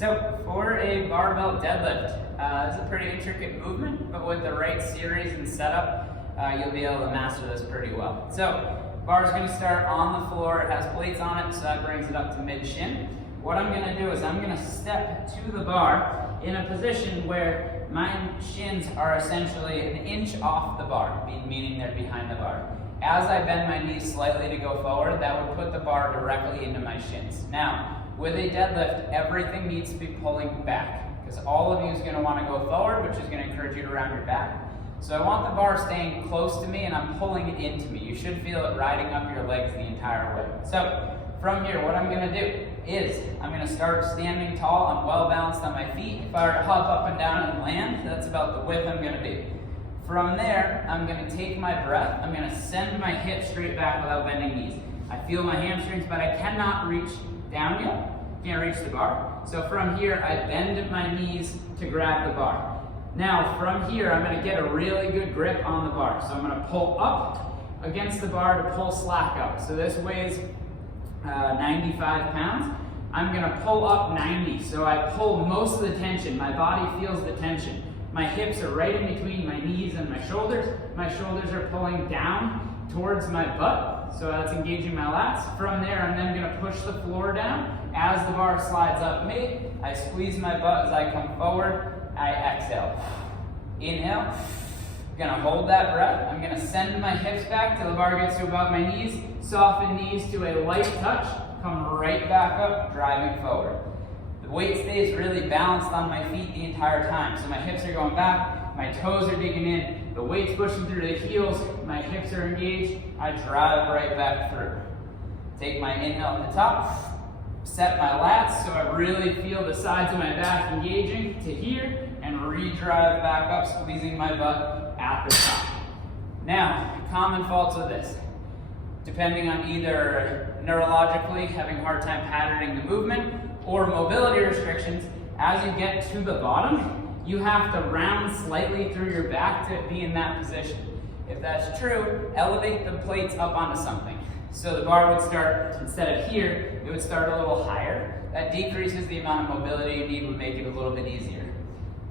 So for a barbell deadlift, it's a pretty intricate movement, but with the right series and setup, you'll be able to master this pretty well. So bar is going to start on the floor. It has plates on it, so that brings it up to mid-shin. What I'm going to do is I'm going to step to the bar in a position where my shins are essentially an inch off the bar, meaning they're behind the bar. As I bend my knees slightly to go forward, that would put the bar directly into my shins. Now, with a deadlift, everything needs to be pulling back because all of you is going to want to go forward, which is going to encourage you to round your back. So I want the bar staying close to me and I'm pulling it into me. You should feel it riding up your legs the entire way. So from here, what I'm going to do is I'm going to start standing tall. I'm well balanced on my feet. If I were to hop up and down and land, that's about the width I'm going to be. From there, I'm going to take my breath. I'm going to send my hips straight back without bending knees. I feel my hamstrings, but I cannot reach down yet. Can't reach the bar. So from here, I bend my knees to grab the bar. Now, from here, I'm going to get a really good grip on the bar. So I'm going to pull up against the bar to pull slack out. So this weighs 95 pounds. I'm going to pull up 90. So I pull most of the tension. My body feels the tension. My hips are right in between my knees and my shoulders. My shoulders are pulling down towards my butt. So that's engaging my lats. From there, I'm then going to push the floor down. As the bar slides up me, I squeeze my butt as I come forward. I exhale. Inhale. I'm going to hold that breath. I'm going to send my hips back till the bar gets to about my knees. Soften knees to a light touch. Come right back up, driving forward. The weight stays really balanced on my feet the entire time. So my hips are going back, my toes are digging in, the weight's pushing through the heels, my hips are engaged. I drive right back through. Take my inhale at the top. Set my lats so I really feel the sides of my back engaging to here and re-drive back up, squeezing my butt at the top. Now, common faults with this. Depending on either neurologically having a hard time patterning the movement or mobility restrictions, as you get to the bottom, you have to round slightly through your back to be in that position. If that's true, elevate the plates up onto something. So the bar would start, instead of here, it would start a little higher. That decreases the amount of mobility you need, would make it a little bit easier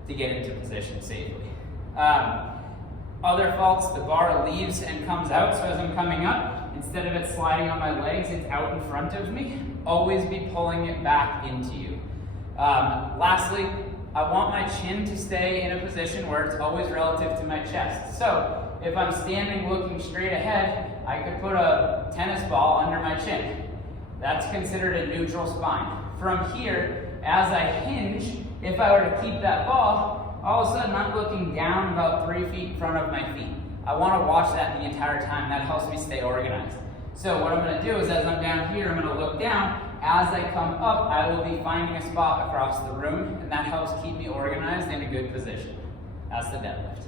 to get into position safely. Other faults, the bar leaves and comes out, so as I'm coming up, instead of it sliding on my legs, it's out in front of me. Always be pulling it back into you. Lastly, I want my chin to stay in a position where it's always relative to my chest. So if I'm standing looking straight ahead, I could put a tennis ball under my chin. That's considered a neutral spine. From here, as I hinge, if I were to keep that ball, all of a sudden I'm looking down about 3 feet in front of my feet. I want to watch that the entire time. That helps me stay organized. So what I'm going to do is as I'm down here, I'm going to look down. As I come up, I will be finding a spot across the room, and that helps keep me organized in a good position. That's the deadlift.